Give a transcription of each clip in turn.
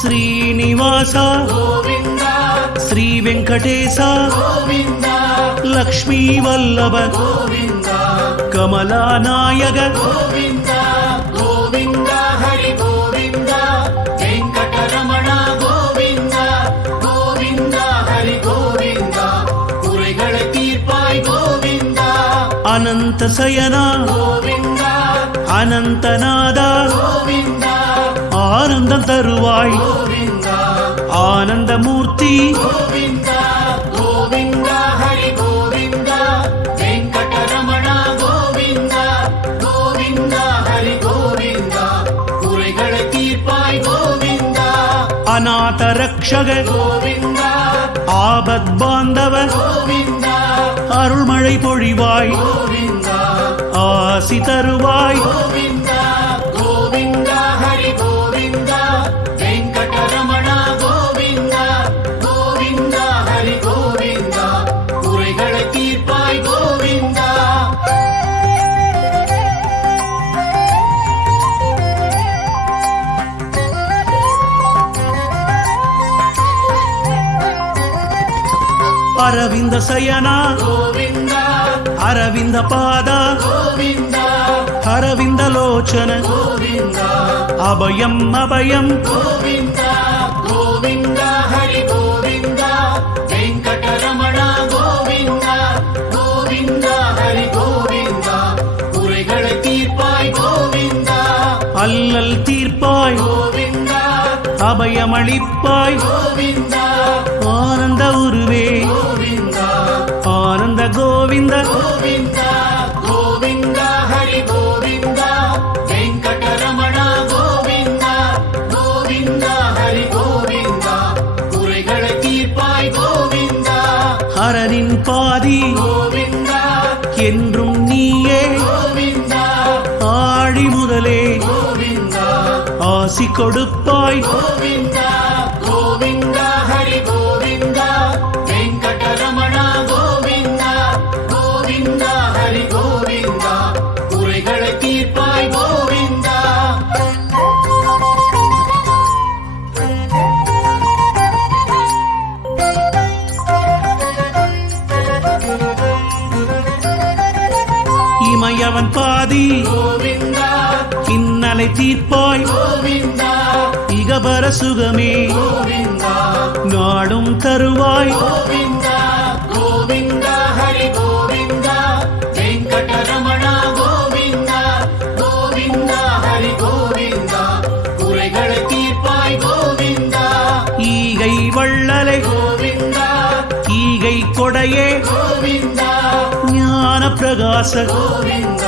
శ్రీనివాస గోవింద శ్రీ వెంకటేశ గోవింద లక్ష్మీ వల్లభ గోవింద కమలానాయక గోవింద గోవింద హరి గోవింద వెంకటరమణ గోవింద గోవింద హరి గోవింద குறைகள தீர்ப்பாய் கோவிந்த అనంత శయన கோவிந்த అనంతనాద கோவிந்த ஆனந்தம் தருவாய் கோவிந்த ஆனந்தமூர்த்தி கோவிந்த கோவிந்த ஹரி கோவிந்த வெங்கடரமண கோவிந்த கோவிந்த ஹரி கோவிந்த குறைகள தீர்ப்பாய் கோவிந்த அநாத ரக்ஷக கோவிந்த ஆபத் பாந்தவ கோவிந்த அருள்மழை பொழிவாய் கோவிந்த ஆசி தருவாய் கோவிந்த கோவிந்த ஹரி கோவிந்த வெங்கடரமண கோவிந்த கோவிந்த ஹரி கோவிந்த குறைகள தீர்ப்பாய் கோவிந்த அரவிந்த சயனா கோவிந்த அரவிந்த பாத கோவிந்த அரவிந்த லோச்சன கோவிந்த அபயம் அபயம் கோவிந்த கோவிந்த ஹரி கோவிந்த வெங்கடரமண கோவிந்த கோவிந்த ஹரி கோவிந்த குறைகள தீர்ப்பாய் கோவிந்த அல்லல் தீர்ப்பாய் கோவிந்த அபயமளிப்பாய் கோவிந்த ஆனந்த உருவே கோவிந்த ஆனந்த கோவிந்த கோவிந்த கோவிந்த ஹரி கோவிந்த வெங்கடரமண கோவிந்த கோவிந்த ஹரி கோவிந்த குறைகள தீர்ப்பாய் கோவிந்த ஹரனின் பாதி கோவிந்த என்றும் நீயே கோவிந்த ஆழி முதலே கோவிந்த ஆசி கொடுப்பாய் கோவிந்த கோவிந்த ஹரி கோவிந்த வெங்கடரமண கோவிந்த கோவிந்த ஹரி கோவிந்த குறைகள தீர்ப்பாய் கோவிந்த இமையவன் பாதி கோவிந்த இன்னலை தீர்ப்பாய் கோவிந்த இகபர சுகமே கோவிந்த நாடும் தருவாய் கோவிந்த கோவிந்த ஹரி கோவிந்த வெங்கடரமண கோவிந்த கோவிந்த ஹரி கோவிந்த குறைகள தீர்ப்பாய் கோவிந்த ஈகை வள்ளலை கோவிந்த ஈகை கொடையே கோவிந்த ஞான பிரகாச கோவிந்த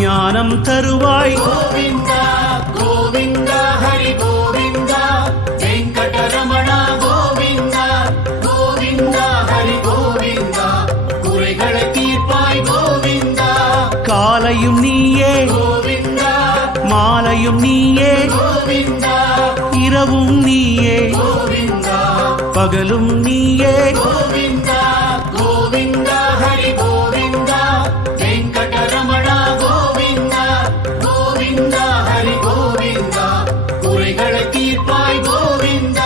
ஞானம் தருவாய் கோவிந்த கோவிந்த ஹரி கோவிந்த வெங்கடரமண கோவிந்த கோவிந்த ஹரி கோவிந்த குறைகள தீர்ப்பாய் கோவிந்த காலையும் நீயே கோவிந்த மாலையும் நீயே கோவிந்த இரவும் நீயே கோவிந்த பகலும் நீயே கோவிந்த கோவிந்த ஹரி கோவிந்த வெங்கடரமண கோவிந்த கோவிந்த ஹரி கோவிந்த குறைகள தீர்ப்பாய் கோவிந்த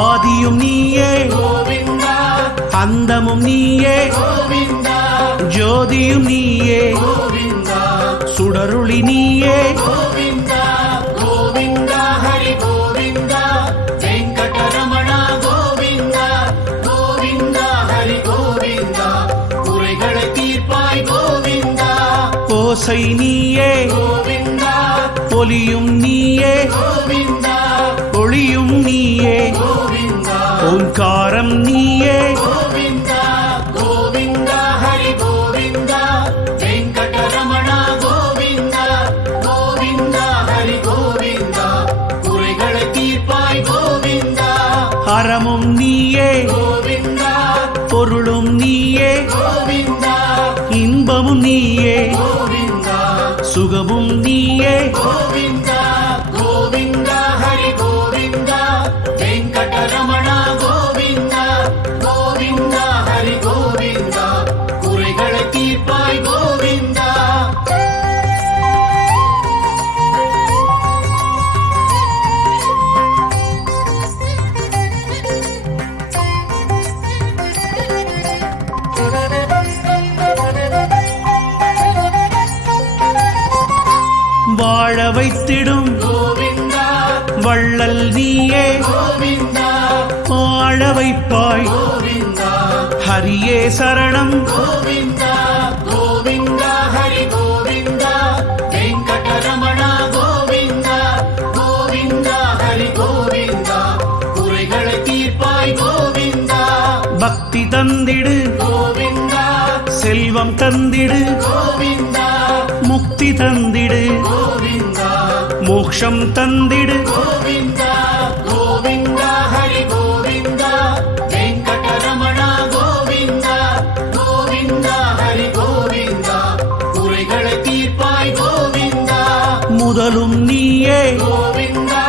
ஆதியும் நீயே கோவிந்த அந்தமும் நீயே கோவிந்த ஜோதியும் நீயே கோவிந்த சுடருளி நீயே கோவிந்த கோவிந்த ஹரி கோவிந்த வெங்கடரமண கோவிந்த கோவிந்த ஹரி கோவிந்த குறைகள தீர்ப்பாய் கோவிந்த ஓசை நீயே கோவிந்த ஒலியும் நீயே கோவிந்த ஒளியும் நீயே கோவிந்த ஓங்காரம் நீயே கோவிந்த கோவிந்த ஹரி கோவிந்த வெங்கடரமண கோவிந்த கோவிந்த ஹரி கோவிந்த குறைகள தீர்ப்பாய் கோவிந்த அறமும் நீயே கோவிந்த பொருளும் நீயே கோவிந்த இன்பமும் நீயே கோவிந்த சுகமும் நீயே கோவிந்த கோவிந்த ஹரி கோவிந்த வெங்கடரமண கோவிந்த கோவிந்த வைத்திடும் கோவிந்தா வள்ளல் நீயே கோவிந்தா வாழ வைப்பாய் கோவிந்தா ஹரியே சரணம் கோவிந்தா கோவிந்தா ஹரி கோவிந்தா வெங்கடரமணா கோவிந்தா கோவிந்தா ஹரி கோவிந்தா குறைகளை தீர்ப்பாய் கோவிந்தா பக்தி தந்திடு கோவிந்தா செல்வம் தந்திடு கோவிந்தா முக்தி தந்திடு கோவிந்தா மோக்ஷம் தந்திடு கோவிந்தா கோவிந்தா ஹரி கோவிந்தா வெங்கடரமணா கோவிந்தா கோவிந்தா ஹரி கோவிந்தா குறைகளை தீர்ப்பாய் கோவிந்தா முதலும் நீயே கோவிந்தா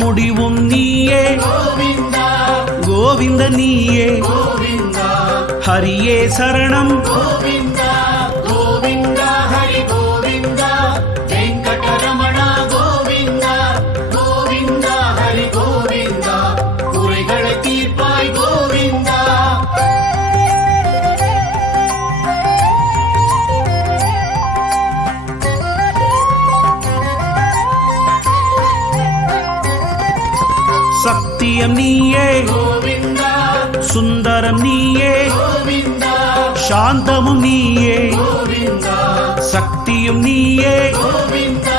முடிவும் நீயே கோவிந்தா கோவிந்த நீயே கோவிந்தா ஹரியே சரணம் கோவிந்தா கோவிந்தா ஹரி கோவிந்தா வெங்கடரமணா கோவிந்தா கோவிந்தா ஹரி கோவிந்தா குறைகளை தீர்ப்பாய் கோவிந்தா சத்தியம் நீயே கோவிந்தா சுந்தரம் நீயே கோவிந்தா சாந்தமும் நீயே கோவிந்தா சக்தியும் நீயே கோவிந்தா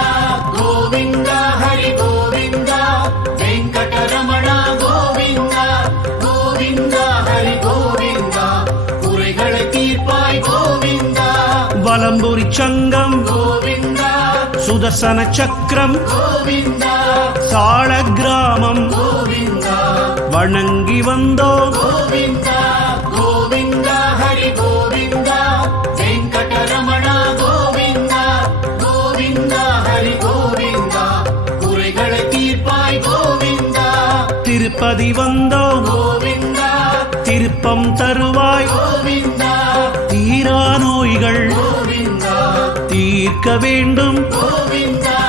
கோவிந்தா ஹரி கோவிந்தா வெங்கடரமணா கோவிந்தா கோவிந்தா ஹரி கோவிந்தா குறைகளை தீர்ப்பாய் கோவிந்தா வலம்புரி சங்கம் கோவிந்தா சுதர்சன சக்கரம் கோவிந்தா சாள கிராமம் கோவிந்தா வணங்கி வந்தோம் கோவிந்தா கோவிந்தா ஹரி கோவிந்தா வெங்கடரமணா கோவிந்தா கோவிந்தா ஹரி கோவிந்தா குறைகளை தீர்ப்பாய் கோவிந்தா திருப்பதி வந்தோம் கோவிந்தா திருப்பம் தருவாய் கோவிந்தா தீரா நோய்கள் கோவிந்தா தீர்க்க வேண்டும் கோவிந்தா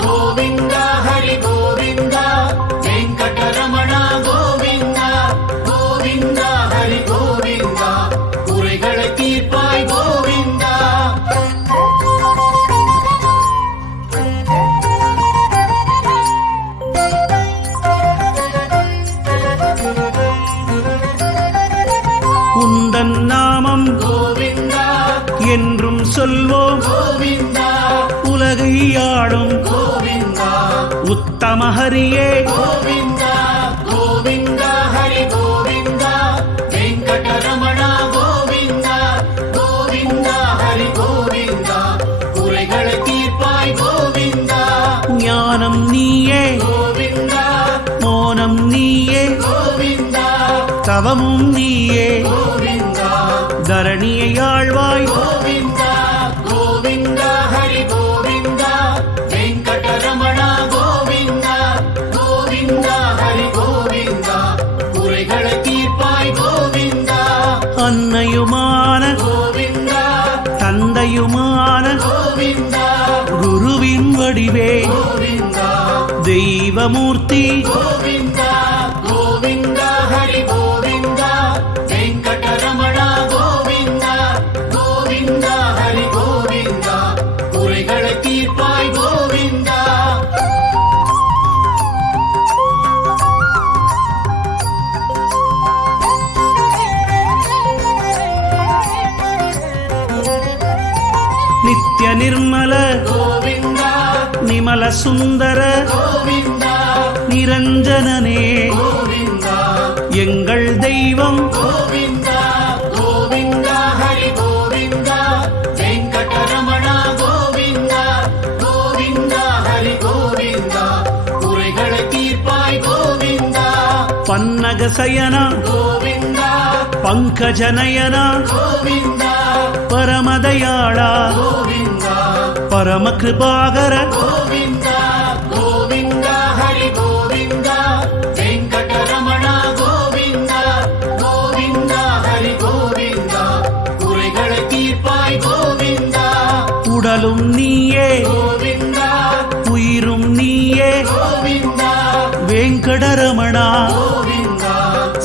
கோவிந்தா ஹரி கோவிந்தா வெங்கடரமணா கோவிந்தா கோவிந்தா ஹரி கோவிந்தா குறைகளை தீர்ப்பாய் கோவிந்தா உந்தன் நாமம் கோவிந்தா என்றும் சொல்வோம் கோவிந்தா உலகை ஆடும் கோவிந்தா உத்தம ஹரியே கோவிந்தா கோவிந்தா ஹரி கோவிந்தா வெங்கடரமணா கோவிந்தா கோவிந்தா ஹரி கோவிந்தா குறைகளை தீர்ப்பாய் கோவிந்தா ஞானம் நீயே கோவிந்தா மோனம் நீயே கோவிந்தா தவமும் நீயே கோவிந்தா தரணியை ஆழ்வாய் கோவிந்தா கோவிந்தா ஹரி கோவிந்தா வெங்கடரமணா கோவிந்தா கோவிந்தா ஹரி கோவிந்தா குறைகளை தீர்ப்பாய் கோவிந்தா அன்னையுமான கோவிந்தா தந்தையுமான கோவிந்தா குருவின் வடிவே கோவிந்தா தெய்வமூர்த்தி கோவிந்தா கோவிந்தா ஹரி கோவிந்தா வெங்கடரமணா கோவிந்தா கோவிந்தா ஹரி கோவிந்தா குறைகளை தீர்ப்பாய் கோவிந்தா நித்ய நிர்மல கோவிந்தா நிமல சுந்தர கோவிந்தா நிரஞ்சனனே கோவிந்தா எங்கள் தெய்வம் கோவிந்தா கோவிந்தா ஹரி கோவிந்தா வெங்கடரமணா கோவிந்தா கோவிந்தா ஹரி கோவிந்தா குறைகளை தீர்ப்பாய் கோவிந்தா பன்னக சயனா கோவிந்தா பங்கஜநயனா கோவிந்தா பரமதயாளா கோவிந்தா பரம கிருபாகர கோவிந்தா கோவிந்தா ஹரி கோவிந்தா வெங்கடரமணா கோவிந்தா கோவிந்தா ஹரி கோவிந்தா குறைகளை தீர்ப்பாய் கோவிந்தா உடலும் நீயே கோவிந்தா உயிரும் நீயே கோவிந்தா வெங்கடரமணா கோவிந்தா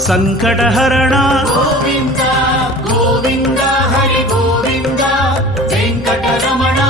சங்கடஹரணா கோவிந்தா கோவிந்தா ஹரி கோவிந்தா வெங்கடரமணா